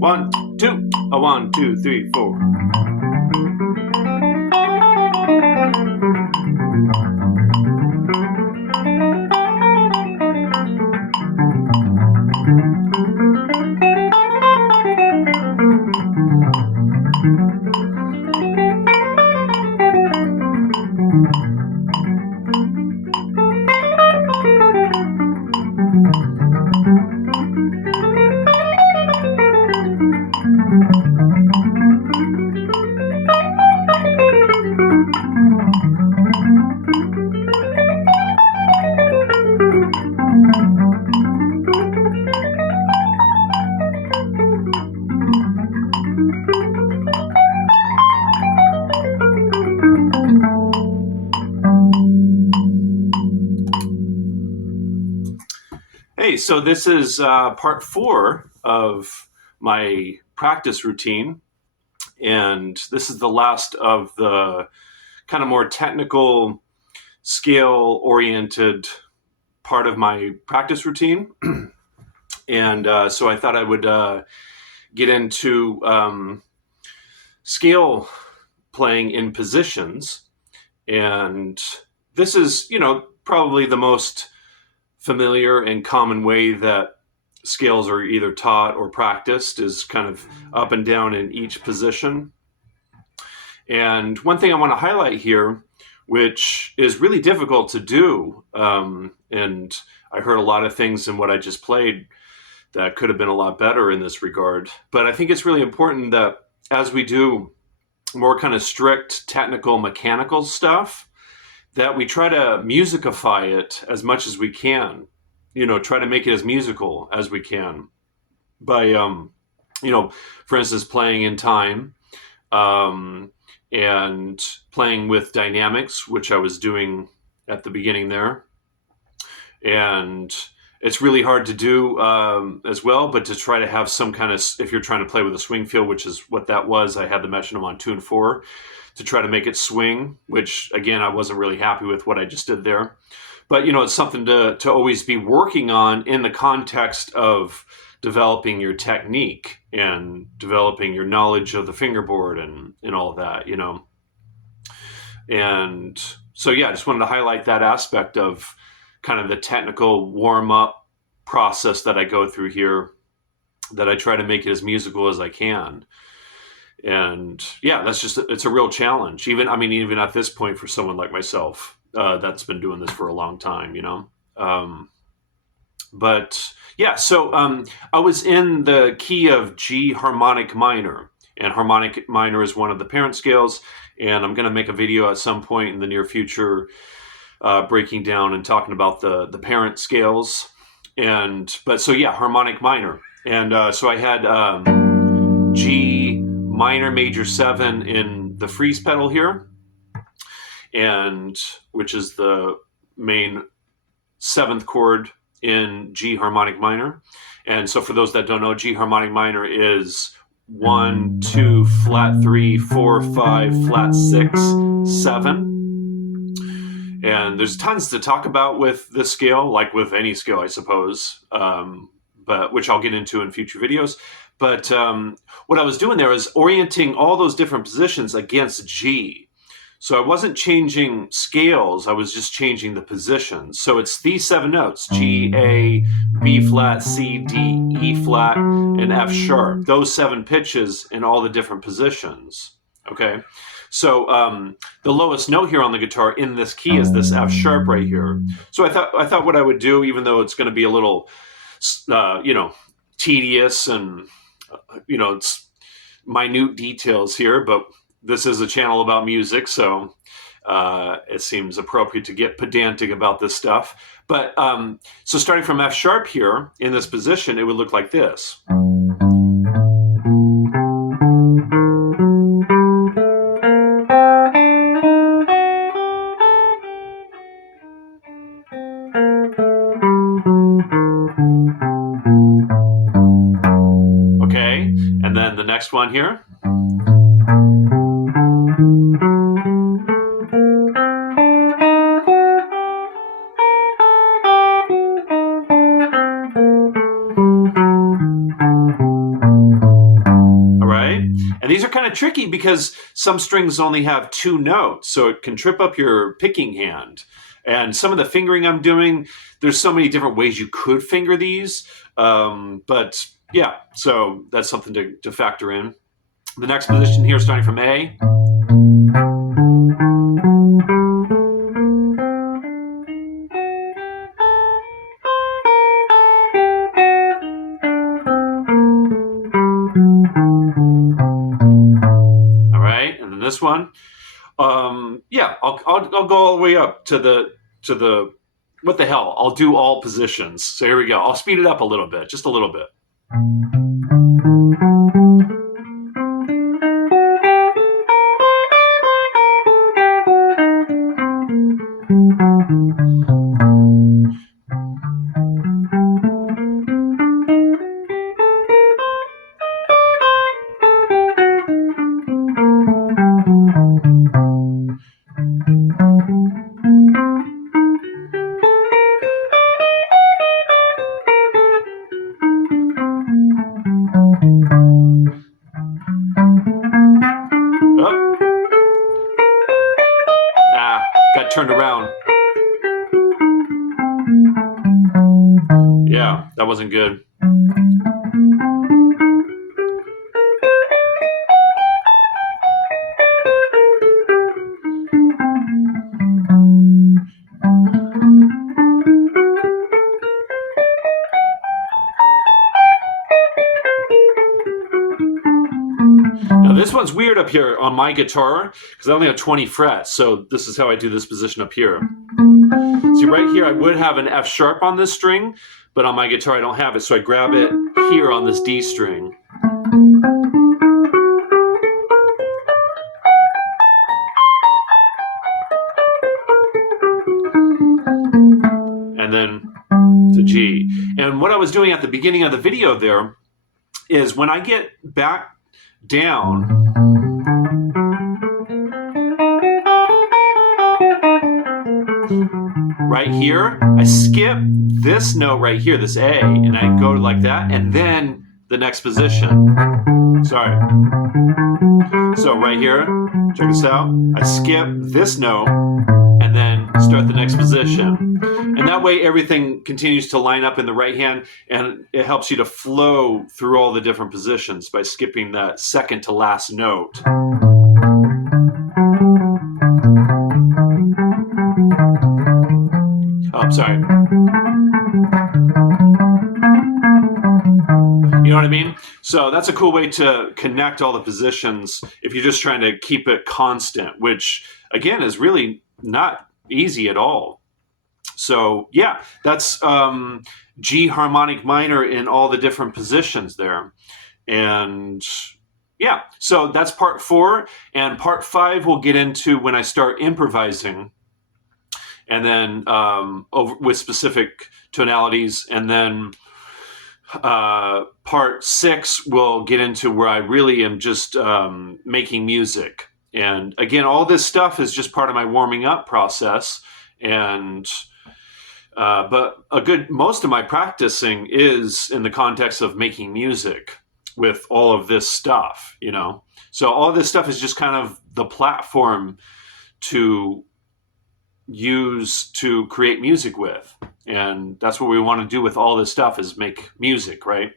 1, 2, a 1, 2, 3, 4. Hey, so this is part 4 of my practice routine, and this is the last of the kind of more technical, scale-oriented part of my practice routine. And so I thought I would get into scale playing in positions. And this is, probably the most familiar and common way that scales are either taught or practiced, is kind of up and down in each position. And one thing I want to highlight here, which is really difficult to do, and I heard a lot of things in what I just played that could have been a lot better in this regard, but I think it's really important that as we do more kind of strict technical mechanical stuff, that we try to musicify it as much as we can, try to make it as musical as we can by, for instance, playing in time, and playing with dynamics, which I was doing at the beginning there. And it's really hard to do as well, but to try to have some kind of, if you're trying to play with a swing feel, which is what that was, I had the metronome on tune 4 to try to make it swing, which again, I wasn't really happy with what I just did there. But, it's something to always be working on in the context of developing your technique and developing your knowledge of the fingerboard and all of that, And so, yeah, I just wanted to highlight that aspect of kind of the technical warm-up process that I go through here, that I try to make it as musical as I can. And yeah, it's a real challenge. Even at this point, for someone like myself, that's been doing this for a long time, but yeah, so I was in the key of G harmonic minor, and harmonic minor is one of the parent scales. And I'm going to make a video at some point in the near future, breaking down and talking about the parent scales. But harmonic minor. And so I had G minor major 7 in the freeze pedal here, and which is the main 7th chord in G harmonic minor. And so for those that don't know, G harmonic minor is 1, 2, flat 3, 4, 5, flat 6, 7. And there's tons to talk about with this scale, like with any scale, I suppose, but which I'll get into in future videos. But what I was doing there is orienting all those different positions against G. So I wasn't changing scales, I was just changing the positions. So it's these 7 notes: G, A, B flat, C, D, E flat, and F sharp. Those 7 pitches in all the different positions. Okay. So the lowest note here on the guitar in this key is this F sharp right here. So I thought what I would do, even though it's going to be a little, tedious and, it's minute details here, but this is a channel about music, so it seems appropriate to get pedantic about this stuff. But so starting from F sharp here in this position, it would look like this. Okay, and then the next one here. And these are kind of tricky because some strings only have 2 notes, so it can trip up your picking hand. And some of the fingering I'm doing, there's so many different ways you could finger these. But yeah, so that's something to factor in. The next position here, starting from A. All right, and then this one. Yeah, I'll go all the way up to the what the hell? I'll do all positions. So here we go. I'll speed it up a little bit, just a little bit. Oh. Got turned around. Yeah, that wasn't good. Now this one's weird up here on my guitar because I only have 20 frets, so this is how I do this position up here. See, right here I would have an F sharp on this string, but on my guitar I don't have it, so I grab it here on this D string. And then to G. And what I was doing at the beginning of the video there is when I get back down, right here, I skip this note right here, this A, and I go like that, and then the next position. Sorry. So right here, check this out. I skip this note and then start the next position. And that way everything continues to line up in the right hand, and it helps you to flow through all the different positions by skipping that second to last note. Oh, sorry. You know what I mean? So that's a cool way to connect all the positions if you're just trying to keep it constant, which again is really not easy at all. So yeah, that's G harmonic minor in all the different positions there. And yeah, so that's part 4. And part 5 we'll get into when I start improvising, and then with specific tonalities. And then part 6 we'll get into where I really am just making music. And again, all this stuff is just part of my warming up process. And but most of my practicing is in the context of making music with all of this stuff, you know. So all of this stuff is just kind of the platform to use to create music with. And that's what we want to do with all this stuff, is make music, right?